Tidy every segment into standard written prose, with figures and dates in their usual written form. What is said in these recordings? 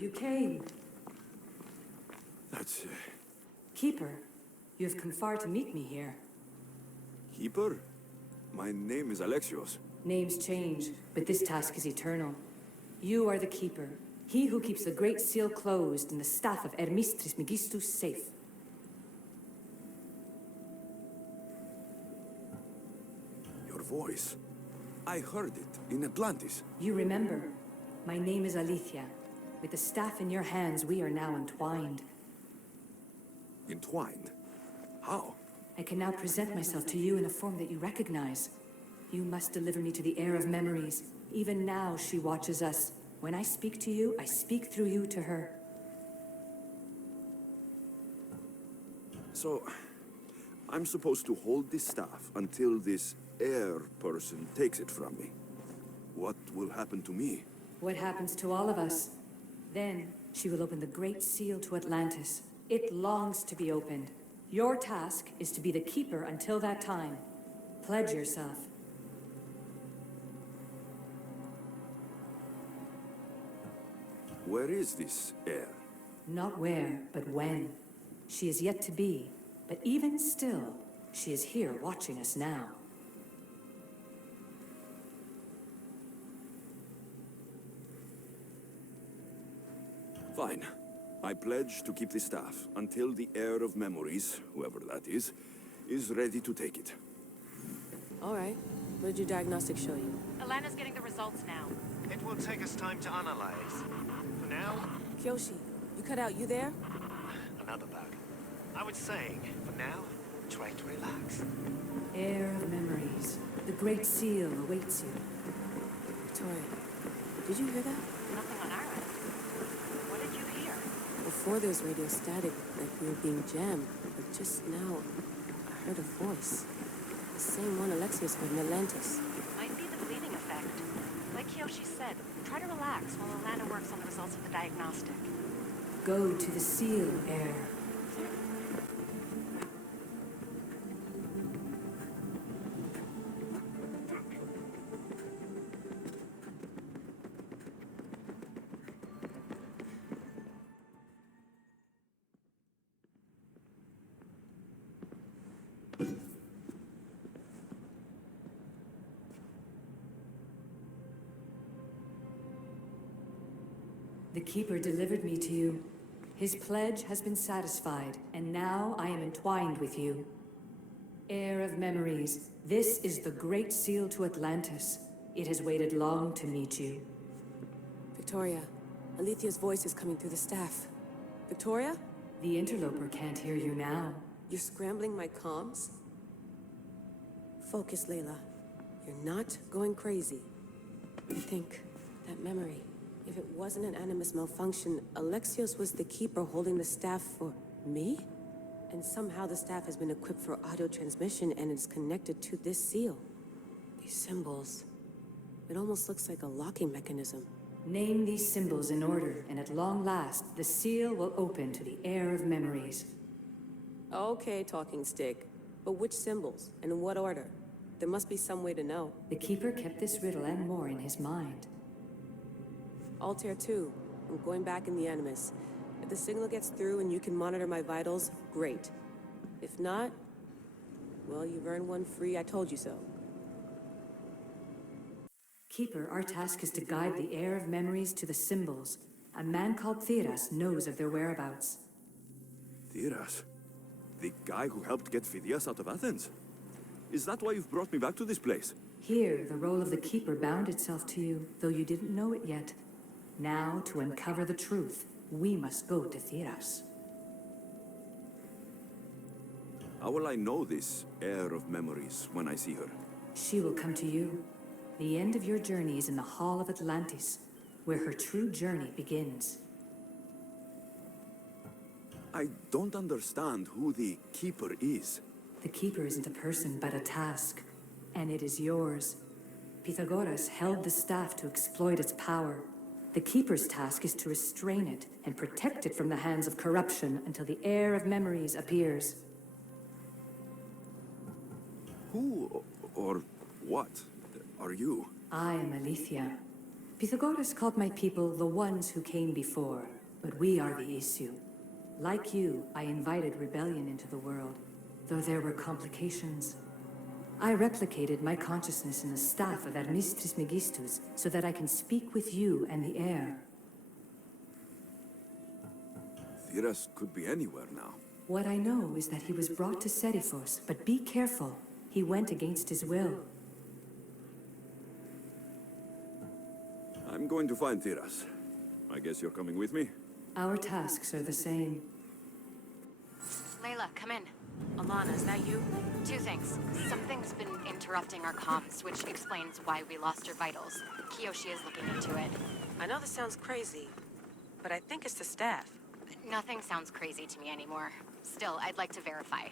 you came. That's... Keeper, you have come far to meet me here. Keeper? My name is Alexios. Names change, but this task is eternal. You are the Keeper, he who keeps the Great Seal closed and the Staff of Hermes Trismegistus safe. Your voice. I heard it in Atlantis. You remember. My name is Aletheia. With the staff in your hands, we are now entwined. Entwined? How? I can now present myself to you in a form that you recognize. You must deliver me to the Heir of Memories. Even now, she watches us. When I speak to you, I speak through you to her. So, I'm supposed to hold this staff until this Heir person takes it from me. What will happen to me? What happens to all of us? Then, she will open the Great Seal to Atlantis. It longs to be opened. Your task is to be the Keeper until that time. Pledge yourself. Where is this Heir? Not where, but when. She is yet to be, but even still, she is here watching us now. Fine. I pledge to keep the staff until the Heir of Memories, whoever that is ready to take it. All right. What did your diagnostics show you? Alana's getting the results now. It will take us time to analyze. For now, Kyoshi, you cut out. You there? another bug. I was saying, for now, try to relax. Heir of Memories. The Great Seal awaits you. Victoria, did you hear that? Nothing on our end. What did you hear? Before there was radio static, like we were being jammed. But just now, I heard a voice. The same one Alexios heard in Atlantis. Might be the bleeding effect. Like Kyoshi said, try to relax while Alana works on the results of the diagnostic. Go to the Seal, Heir. The Keeper delivered me to you. His pledge has been satisfied, and now I am entwined with you. Heir of Memories, this is the Great Seal to Atlantis. It has waited long to meet you. Victoria, Aletheia's voice is coming through the staff. Victoria? The interloper can't hear you now. You're scrambling my comms? Focus, Layla. You're not going crazy. Think, that memory. If it wasn't an animus malfunction, Alexios was the Keeper holding the staff for me? And somehow the staff has been equipped for audio transmission and it's connected to this seal. These symbols. It almost looks like a locking mechanism. Name these symbols in order, and at long last, the seal will open to the Heir of Memories. Okay, talking stick. But which symbols? And in what order? There must be some way to know. The Keeper kept this riddle and more in his mind. Altair 2. I'm going back in the Animus. If the signal gets through and you can monitor my vitals, great. If not, well, you've earned one free I told you so. Keeper, our task is to guide the Heir of Memories to the symbols. A man called Theras knows of their whereabouts. Theras? The guy who helped get Phidias out of Athens? Is that why you've brought me back to this place? Here, the role of the Keeper bound itself to you, though you didn't know it yet. Now, to uncover the truth, we must go to Theras. How will I know this Heir of Memories when I see her? She will come to you. The end of your journey is in the Hall of Atlantis, where her true journey begins. I don't understand who the Keeper is. The Keeper isn't a person, but a task. And it is yours. Pythagoras held the staff to exploit its power. The Keeper's task is to restrain it and protect it from the hands of corruption until the Heir of Memories appears. Who or what are you? I am Aletheia. Pythagoras called my people the ones who came before, but we are the issue. Like you, I invited rebellion into the world, though there were complications. I replicated my consciousness in the staff of Hermes Trismegistus so that I can speak with you and the Heir. Theras could be anywhere now. What I know is that he was brought to Serifos, but be careful. He went against his will. I'm going to find Theras. I guess you're coming with me? Our tasks are the same. Layla, come in. Alana, is that you? Two things. Something's been interrupting our comms, which explains why we lost your vitals. Kiyoshi is looking into it. I know this sounds crazy, but I think it's the staff. Nothing sounds crazy to me anymore. Still, I'd like to verify.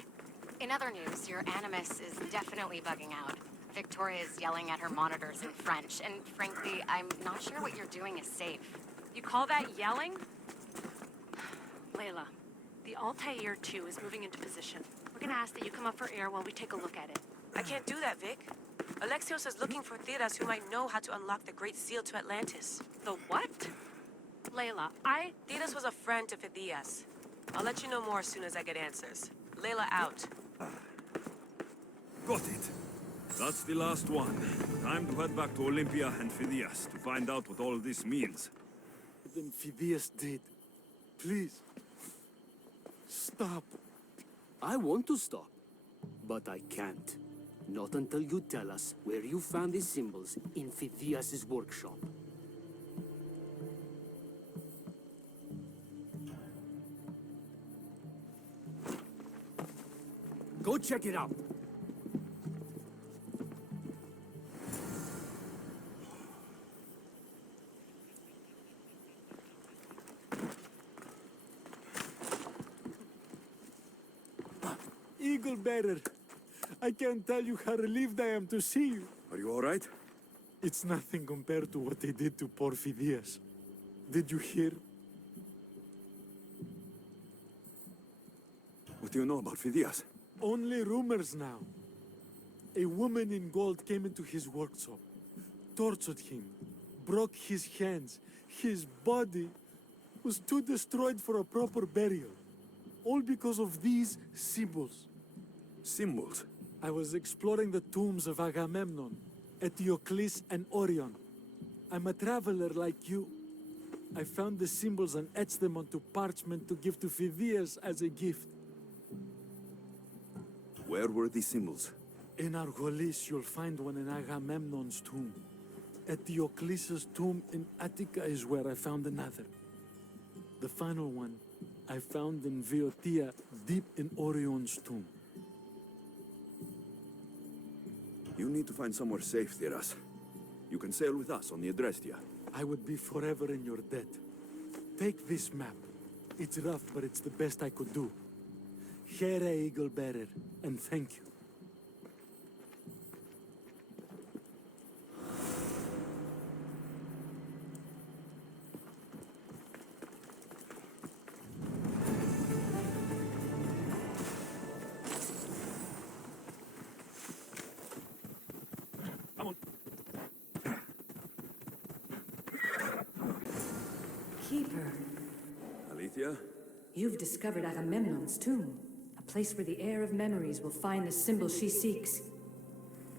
In other news, your Animus is definitely bugging out. Victoria is yelling at her monitors in French, and frankly, I'm not sure what you're doing is safe. You call that yelling? Layla, the Altair 2 is moving into position. We're gonna ask that you come up for air while we take a look at it. I can't do that, Vic. Alexios is looking for Theras who might know how to unlock the Great Seal to Atlantis. The what? Layla, Theras was a friend to Phidias. I'll let you know more as soon as I get answers. Layla out. Got it. That's the last one. Time to head back to Olympia and Phidias to find out what all this means. Than Phidias did. Please. Stop. I want to stop, but I can't. Not until you tell us where you found these symbols in Phidias' workshop. Go check it out. Eagle Bearer, I can't tell you how relieved I am to see you. Are you all right? It's nothing compared to what they did to poor Phidias. Did you hear? What do you know about Phidias? Only rumors now. A woman in gold came into his workshop, tortured him, broke his hands. His body was too destroyed for a proper burial. All because of these symbols. Symbols? I was exploring the tombs of Agamemnon, Eteocles, and Orion. I'm a traveler like you. I found the symbols and etched them onto parchment to give to Phidias as a gift. Where were these symbols? In Argolis, you'll find one in Agamemnon's tomb. At Theocles' tomb in Attica is where I found another. The final one I found in Aletheia, deep in Orion's tomb. You need to find somewhere safe, Theras. You can sail with us on the Adrestia. I would be forever in your debt. Take this map. It's rough, but it's the best I could do. Heir, Eagle Bearer, and thank you. Keeper, Aletheia? you've discovered Agamemnon's tomb, a place where the Heir of Memories will find the symbol she seeks.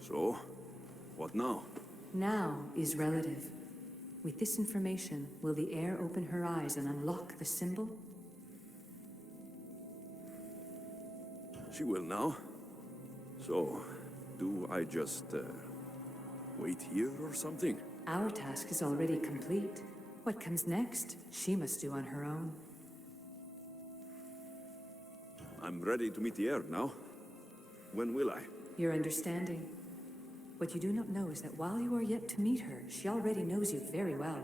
So? What now? Now is relative. With this information, will the Heir open her eyes and unlock the symbol? She will now. So, do I just, wait here or something? Our task is already complete. What comes next, she must do on her own. I'm ready to meet the Heir now. When will I? Your understanding. What you do not know is that while you are yet to meet her, she already knows you very well.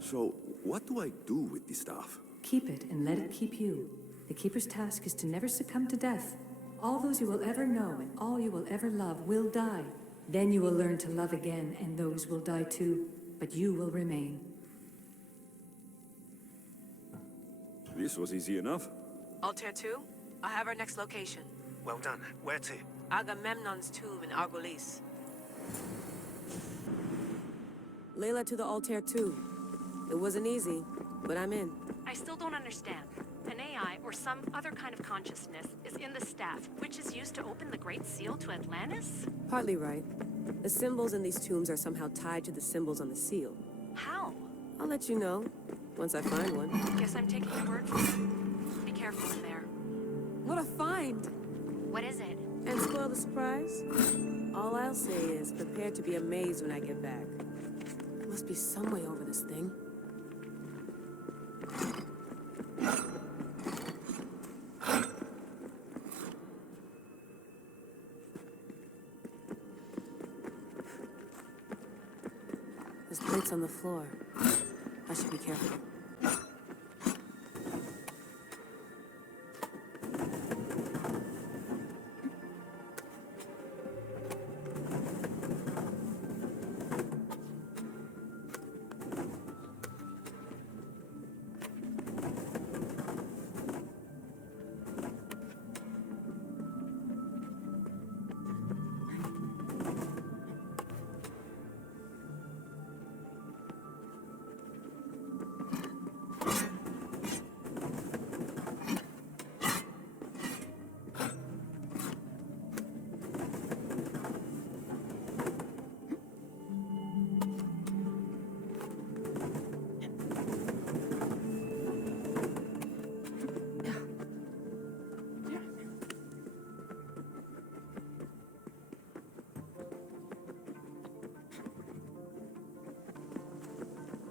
So, what do I do with the staff? Keep it and let it keep you. The Keeper's task is to never succumb to death. All those you will ever know and all you will ever love will die. Then you will learn to love again, and those will die too, but you will remain. This was easy enough. Altair 2, I have our next location. Well done. Where to? Agamemnon's tomb in Argolis. Layla to the Altair too. It wasn't easy, but I'm in. I still don't understand. An AI, or some other kind of consciousness, is in the staff, which is used to open the Great Seal to Atlantis? Partly right. The symbols in these tombs are somehow tied to the symbols on the seal. How? I'll let you know, once I find one. Guess I'm taking your word for it. Be careful in there. What a find! What is it? And spoil the surprise? All I'll say is, prepare to be amazed when I get back. There must be some way over this thing. There's plates on the floor. I should be careful.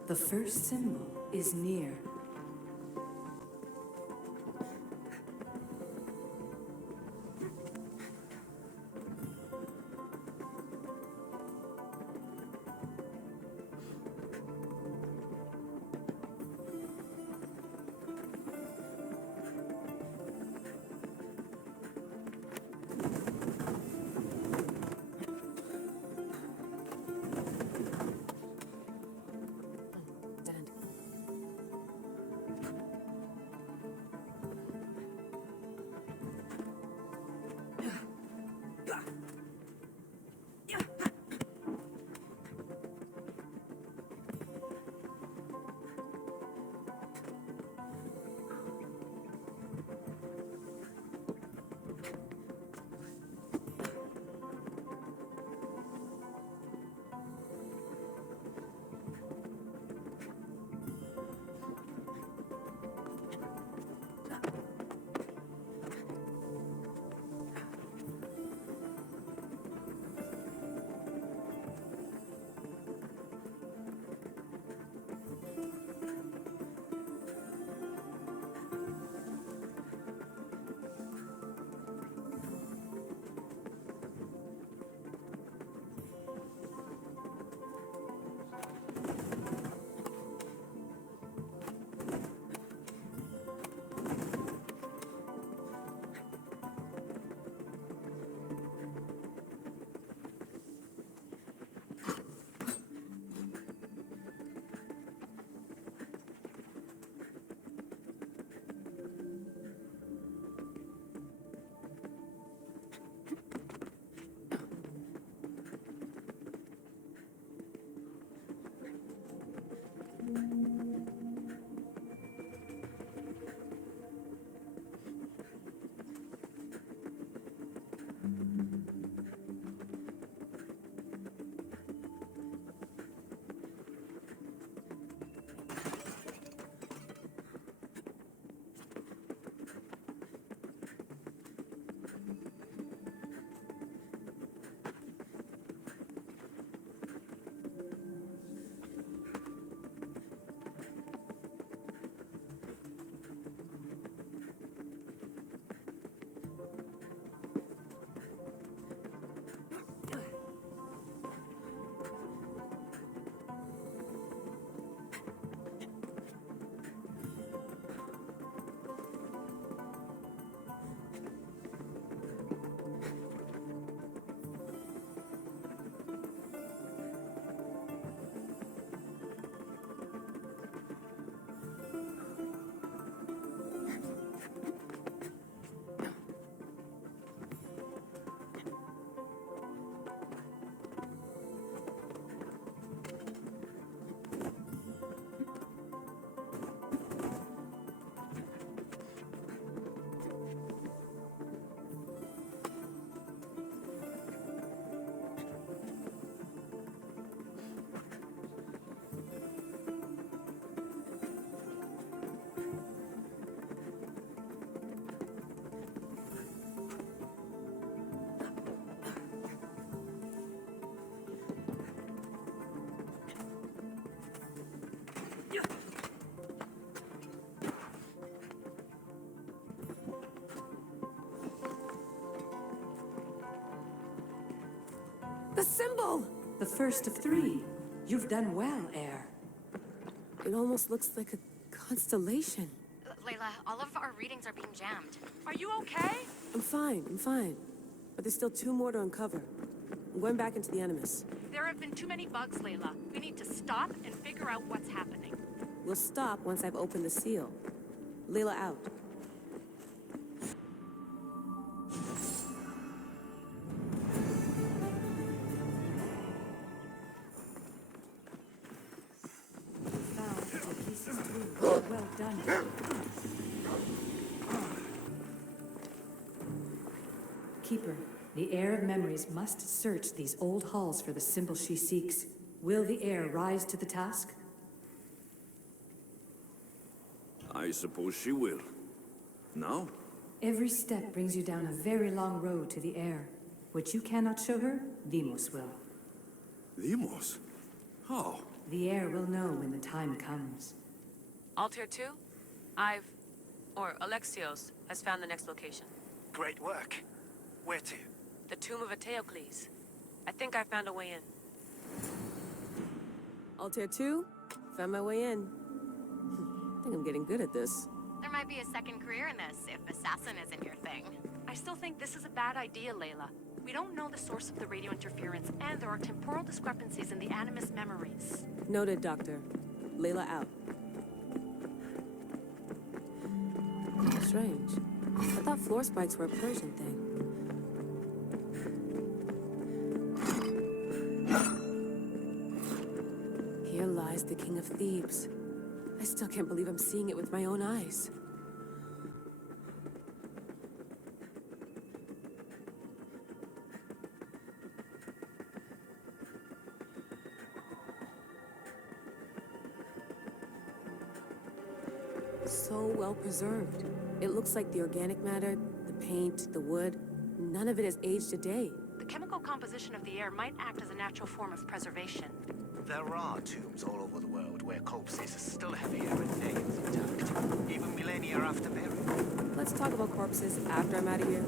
The first symbol is near. The first of 3. You've done well, Heir. It almost looks like a constellation. Layla, all of our readings are being jammed. Are you okay? I'm fine. But there's still 2 more to uncover. I'm going back into the Animus. There have been too many bugs, Layla. We need to stop and figure out what's happening. We'll stop once I've opened the seal. Layla out. Found Alexios' tomb. Well done. Keeper, the Heir of Memories must search these old halls for the symbol she seeks. Will the Heir rise to the task? I suppose she will. Now? Every step brings you down a very long road to the Heir. What you cannot show her, Demos will. Demos? How? The Heir will know when the time comes. Altair 2? Alexios has found the next location. Great work. Where to? The tomb of Eteocles. I think I found a way in. Altair 2, found my way in. I think I'm getting good at this. There might be a second career in this, if assassin isn't your thing. I still think this is a bad idea, Layla. We don't know the source of the radio interference, and there are temporal discrepancies in the Animus memories. Noted, Doctor. Layla out. Strange. I thought floor spikes were a Persian thing. Here lies the King of Thebes. I still can't believe I'm seeing it with my own eyes. So well preserved. It looks like the organic matter, the paint, the wood, none of it has aged a day. The chemical composition of the air might act as a natural form of preservation. There are tombs all over the world where corpses are still heavier and names intact, even millennia after burial. Let's talk about corpses after I'm out of here.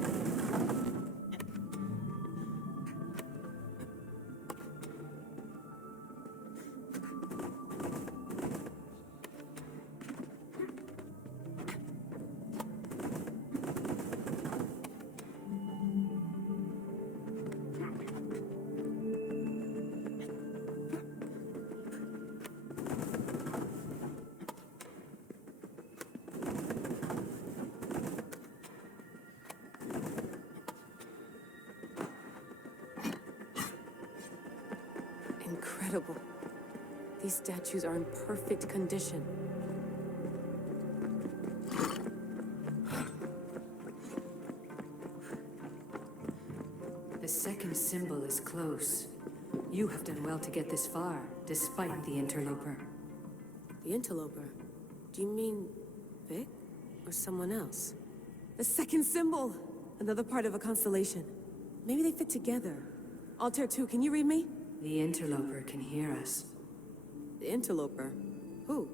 Incredible. These statues are in perfect condition. The second symbol is close. You have done well to get this far, despite the interloper. The interloper? Do you mean Vic? Or someone else? The second symbol! Another part of a constellation. Maybe they fit together. Altair 2, can you read me? The interloper can hear us. The interloper? Who?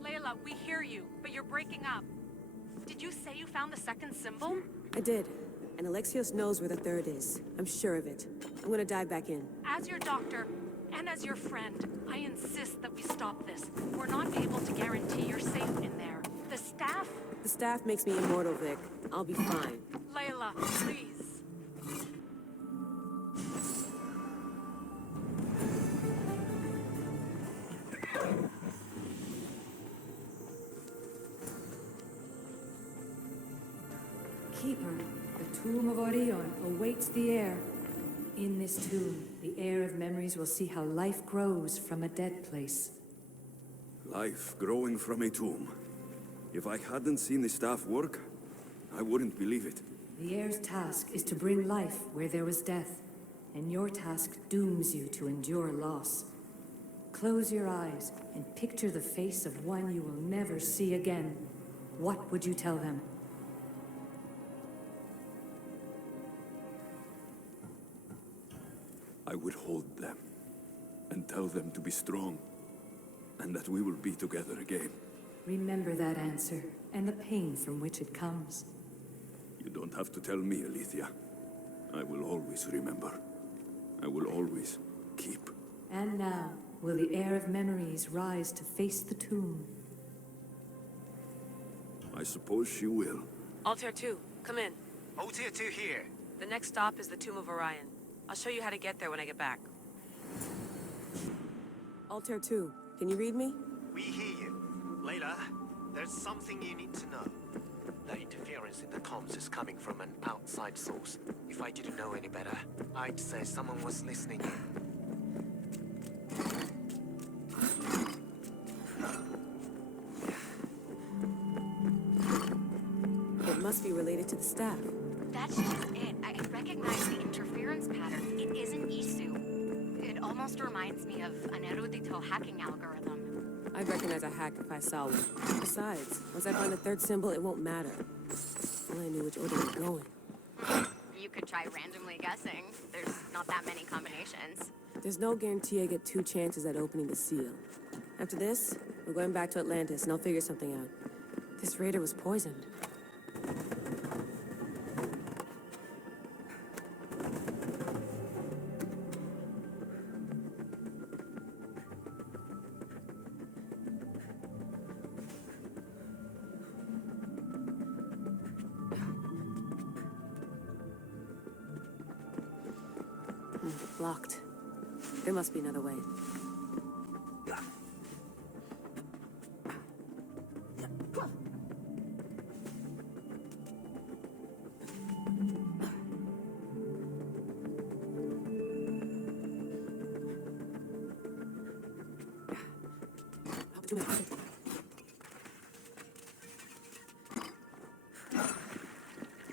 Layla, we hear you, but you're breaking up. Did you say you found the second symbol? I did. And Alexios knows where the third is. I'm sure of it. I'm gonna dive back in. As your doctor, and as your friend, I insist that we stop this. We're not able to guarantee you're safe in there. The staff? The staff makes me immortal, Vic. I'll be fine. Layla, please. Keeper, the tomb of Orion awaits the Heir. In this tomb, the Heir of Memories will see how life grows from a dead place. Life growing from a tomb. If I hadn't seen the staff work, I wouldn't believe it. The Heir's task is to bring life where there was death, and your task dooms you to endure loss. Close your eyes and picture the face of one you will never see again. What would you tell them? I would hold them and tell them to be strong, and that we will be together again. Remember that answer, and the pain from which it comes. You don't have to tell me, Aletheia. I will always remember. I will always keep. And now, will the heir of memories rise to face the tomb? I suppose she will. Altair 2, come in. Altair 2 here. The next stop is the Tomb of Orion. I'll show you how to get there when I get back. Altair 2, can you read me? We hear you. Layla, there's something you need to know. The interference in the comms is coming from an outside source. If I didn't know any better, I'd say someone was listening in. It must be related to the staff. That's just it. I recognize the interference pattern. It isn't Isu. It almost reminds me of an erudito hacking algorithm. I'd recognize a hack if I saw one. Besides, once I find the third symbol, it won't matter. If only I knew which order we're going. You could try randomly guessing. There's not that many combinations. There's no guarantee I get 2 chances at opening the seal. After this, we're going back to Atlantis, and I'll figure something out. This raider was poisoned. Locked. There must be another way.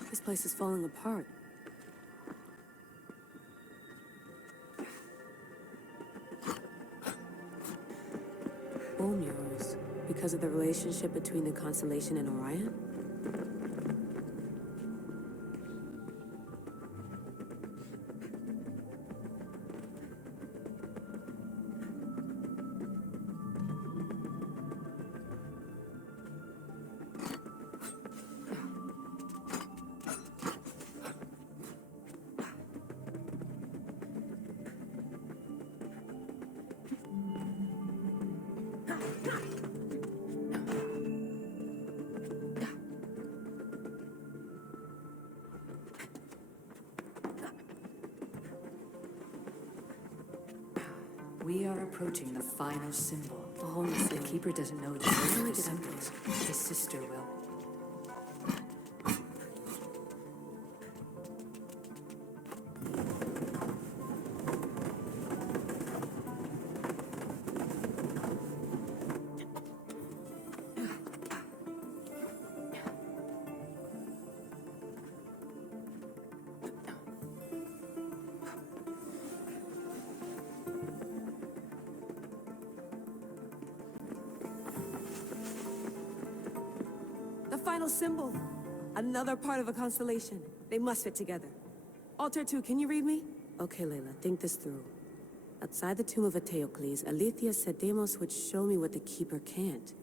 This place is falling apart. Bone mirrors. Because of the relationship between the constellation and Orion? We are approaching the final symbol. Oh, The Keeper doesn't know the symbols. His sister will. The final symbol! Another part of a constellation. They must fit together. Altair 2, can you read me? Okay, Layla, think this through. Outside the tomb of Theocles, Aletheia said Deimos would show me what the Keeper can't.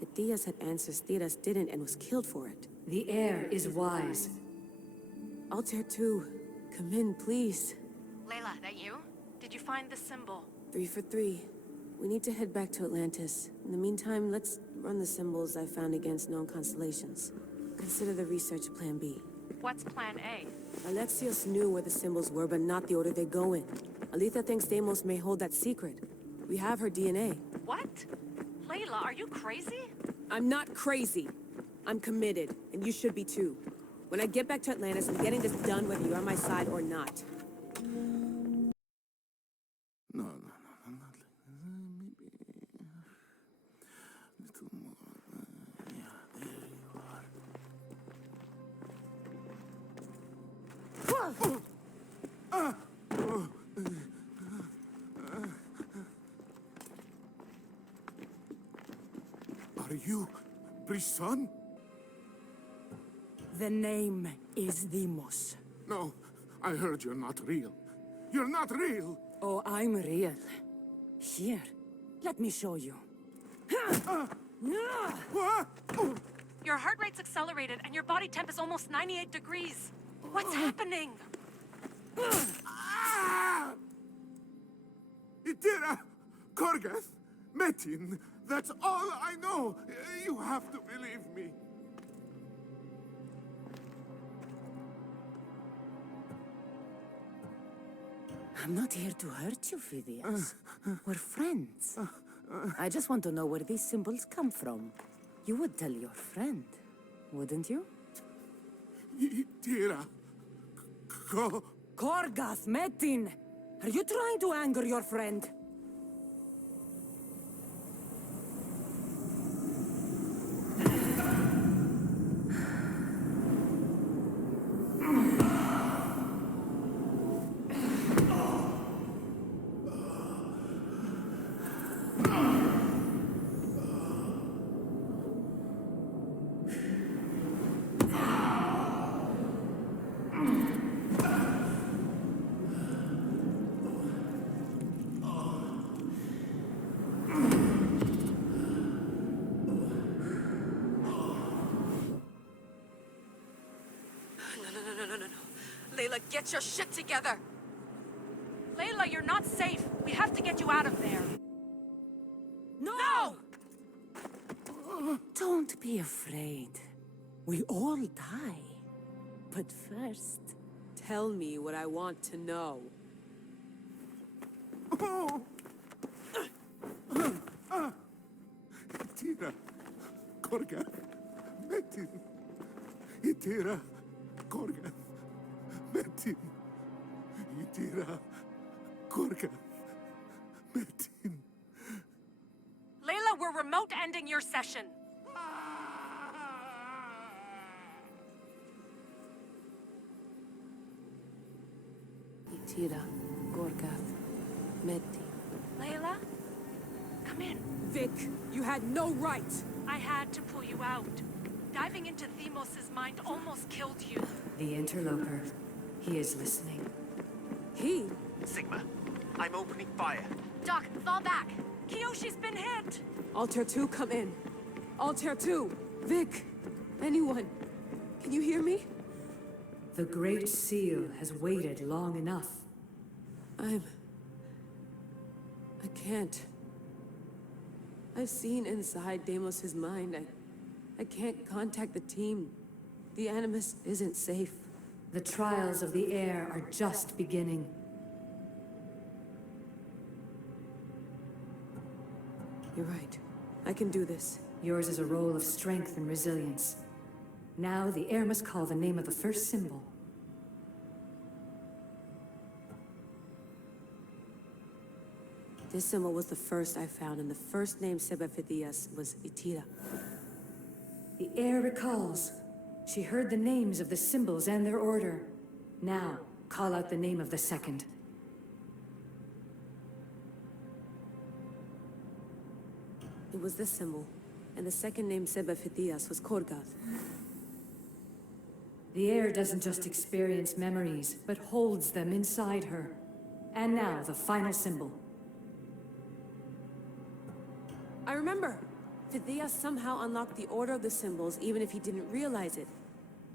Phidias had answers Theras didn't and was killed for it. The heir is wise. Altair 2, come in, please. Layla, that you? Did you find the symbol? 3 for 3. We need to head back to Atlantis. In the meantime, let's run the symbols I found against known constellations. Consider the research Plan B. What's Plan A? Alexios knew where the symbols were, but not the order they go in. Aletheia thinks Deimos may hold that secret. We have her DNA. What? Layla, are you crazy? I'm not crazy. I'm committed, and you should be too. When I get back to Atlantis, I'm getting this done whether you're on my side or not. No, not maybe a little more. Yeah, there you are. Are you Brisson? The name is Deimos. No, I heard you're not real. You're not real! Oh, I'm real. Here, let me show you. What? Your heart rate's accelerated and your body temp is almost 98 degrees. What's happening? Itira! Korgath! Metin! That's all I know! You have to believe me! I'm not here to hurt you, Phidias. We're friends. I just want to know where these symbols come from. You would tell your friend, wouldn't you? Itira! Go! Korgath, Metin! Are you trying to anger your friend? No. Layla, get your shit together! Layla, you're not safe. We have to get you out of there. No! Don't be afraid. We all die. But first... Tell me what I want to know. Itira! Korgath! Metin! Itira! Korgath! Metin! Itira! Korgath! Metin! Layla, we're remote ending your session. Itira, Korgath, Metin. Layla? Come in. Vic, you had no right! I had to pull you out. Diving into Themos' mind almost killed you. The interloper. He is listening. He? Sigma, I'm opening fire. Doc, fall back. Kiyoshi's been hit! Altair 2, come in. Altair 2! Vic! Anyone! Can you hear me? The Great Seal has waited long enough. I can't. I've seen inside Deimos' mind. I can't contact the team. The Animus isn't safe. The trials of the Heir are just beginning. You're right. I can do this. Yours is a role of strength and resilience. Now the Heir must call the name of the first symbol. This symbol was the first I found, and the first name said by Phidias was Itira. The Heir recalls. She heard the names of the symbols and their order. Now, call out the name of the second. It was this symbol, and the second name said by Phidias was Korgath. The Heir doesn't just experience memories, but holds them inside her. And now, the final symbol. I remember! Phidias somehow unlocked the order of the symbols, even if he didn't realize it.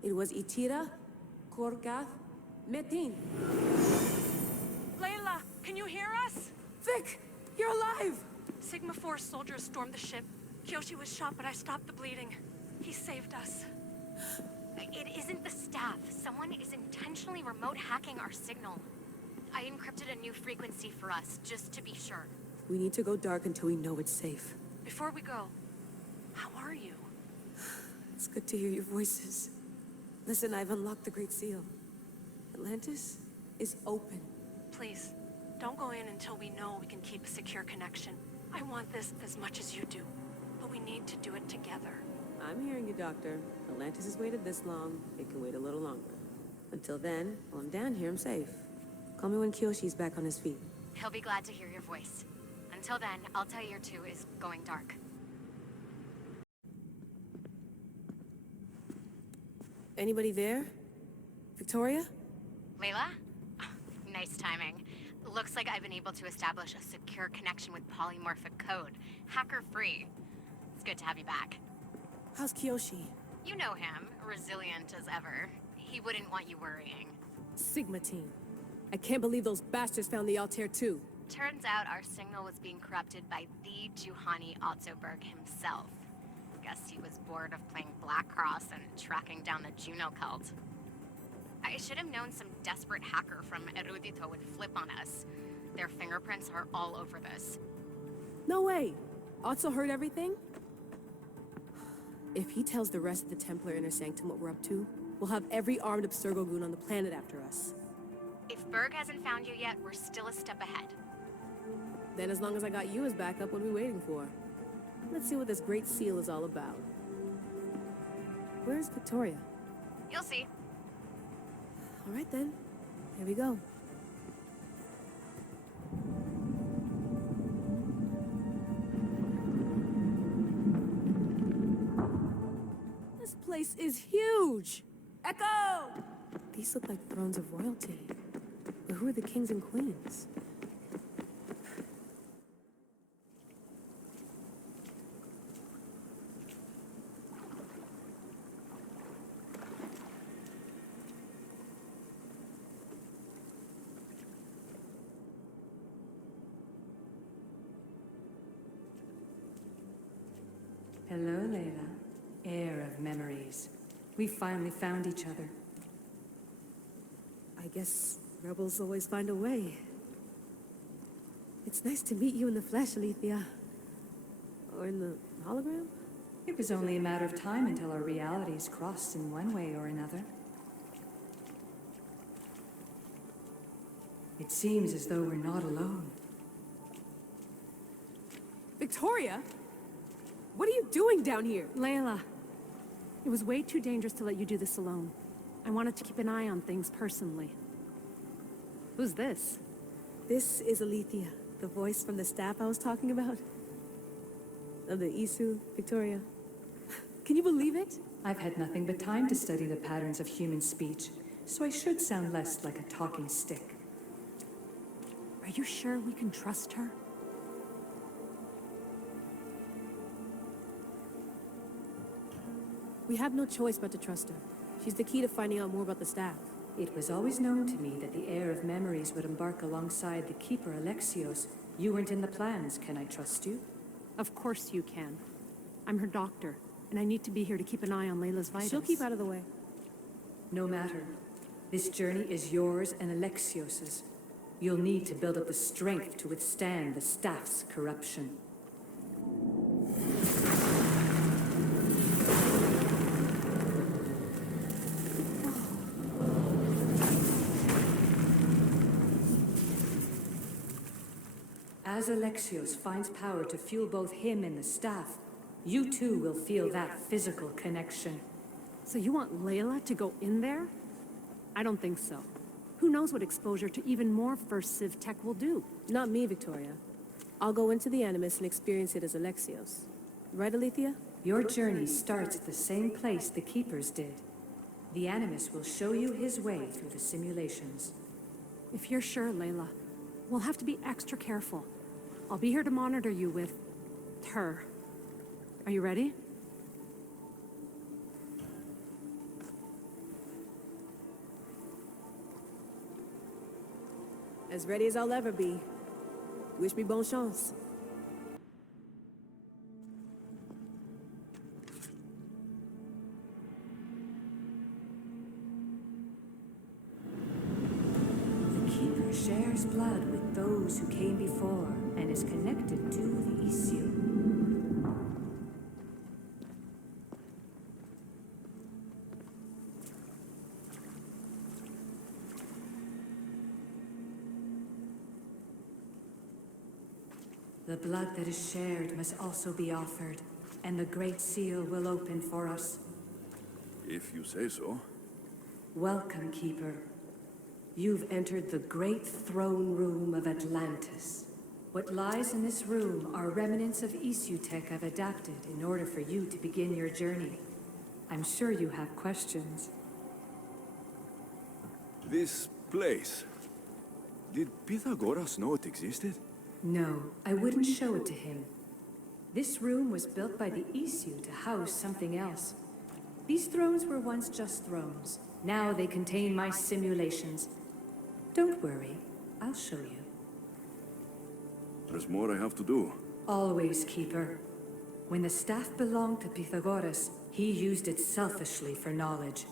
It was Itira, Korgath, Metin. Layla, can you hear us? Vic! You're alive! Sigma 4 soldiers stormed the ship. Kiyoshi was shot, but I stopped the bleeding. He saved us. It isn't the staff. Someone is intentionally remote hacking our signal. I encrypted a new frequency for us, just to be sure. We need to go dark until we know it's safe. Before we go, how are you? It's good to hear your voices. Listen, I've unlocked the Great Seal. Atlantis is open. Please, don't go in until we know we can keep a secure connection. I want this as much as you do, but we need to do it together. I'm hearing you, Doctor. Atlantis has waited this long. It can wait a little longer. Until then, while I'm down here, I'm safe. Call me when Kiyoshi's back on his feet. He'll be glad to hear your voice. Until then, Altair 2 is going dark. Anybody there? Victoria? Layla? Nice timing. Looks like I've been able to establish a secure connection with polymorphic code. Hacker-free. It's good to have you back. How's Kiyoshi? You know him. Resilient as ever. He wouldn't want you worrying. Sigma team. I can't believe those bastards found the Altair 2. Turns out our signal was being corrupted by the Juhani Otzoberg himself. Guess he was bored of playing Black Cross and tracking down the Juno cult. I should have known some desperate hacker from Erudito would flip on us. Their fingerprints are all over this. No way! Otso heard everything? If he tells the rest of the Templar Inner Sanctum what we're up to, we'll have every armed Abstergo goon on the planet after us. If Berg hasn't found you yet, we're still a step ahead. Then as long as I got you as backup, what are we waiting for? Let's see what this great seal is all about. Where's Victoria? You'll see. All right then, here we go. This place is huge! Echo! These look like thrones of royalty. But who are the kings and queens? Hello, Layla. Heir of memories. We finally found each other. I guess rebels always find a way. It's nice to meet you in the flesh, Aletheia. Or in the hologram? It was only a matter of time until our realities crossed in one way or another. It seems as though we're not alone. Victoria? What are you doing down here? Layla, it was way too dangerous to let you do this alone. I wanted to keep an eye on things personally. Who's this? This is Aletheia, the voice from the staff I was talking about. Of the Isu, Victoria. Can you believe it? I've had nothing but time to study the patterns of human speech, so I should sound less like a talking stick. Are you sure we can trust her? We have no choice but to trust her. She's the key to finding out more about the staff. It was always known to me that the heir of memories would embark alongside the keeper Alexios. You weren't in the plans. Can I trust you? Of course you can. I'm her doctor, and I need to be here to keep an eye on Layla's vitals. She'll keep out of the way. No matter. This journey is yours and Alexios's. You'll need to build up the strength to withstand the staff's corruption. As Alexios finds power to fuel both him and the staff, you too will feel that physical connection. So you want Layla to go in there? I don't think so. Who knows what exposure to even more first Civ tech will do? Not me, Victoria. I'll go into the Animus and experience it as Alexios. Right, Aletheia? Your journey starts at the same place the Keepers did. The Animus will show you his way through the simulations. If you're sure, Layla, we'll have to be extra careful. I'll be here to monitor you with her. Are you ready? As ready as I'll ever be. Wish me bonne chance. The Keeper shares blood with those who came before and is connected to the issue. The blood that is shared must also be offered, and the Great Seal will open for us. If you say so. Welcome, Keeper. You've entered the great throne room of Atlantis. What lies in this room are remnants of issue tech I've adapted in order for you to begin your journey. I'm sure you have questions. This place. Did Pythagoras know it existed? No, I wouldn't show it to him. This room was built by the issue to house something else. These thrones were once just thrones. Now they contain my simulations. Don't worry, I'll show you. There's more I have to do. Always, Keeper. When the staff belonged to Pythagoras, he used it selfishly for knowledge.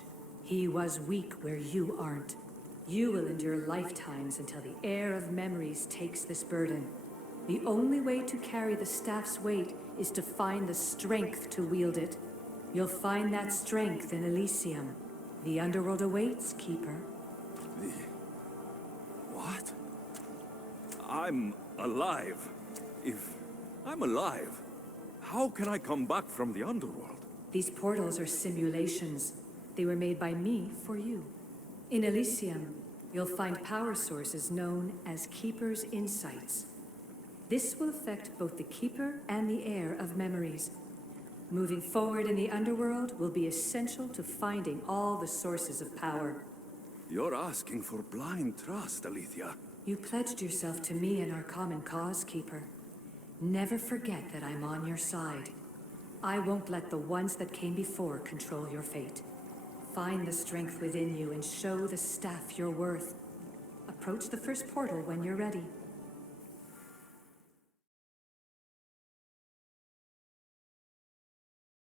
He was weak where you aren't. You will endure lifetimes until the Heir of Memories takes this burden. The only way to carry the staff's weight is to find the strength to wield it. You'll find that strength in Elysium. The underworld awaits, Keeper. What? I'm alive. If I'm alive, how can I come back from the underworld? These portals are simulations. They were made by me for you. In Elysium, you'll find power sources known as Keeper's Insights. This will affect both the Keeper and the Heir of Memories. Moving forward in the underworld will be essential to finding all the sources of power. You're asking for blind trust, Aletheia. You pledged yourself to me and our common cause, Keeper. Never forget that I'm on your side. I won't let the ones that came before control your fate. Find the strength within you and show the staff your worth. Approach the first portal when you're ready.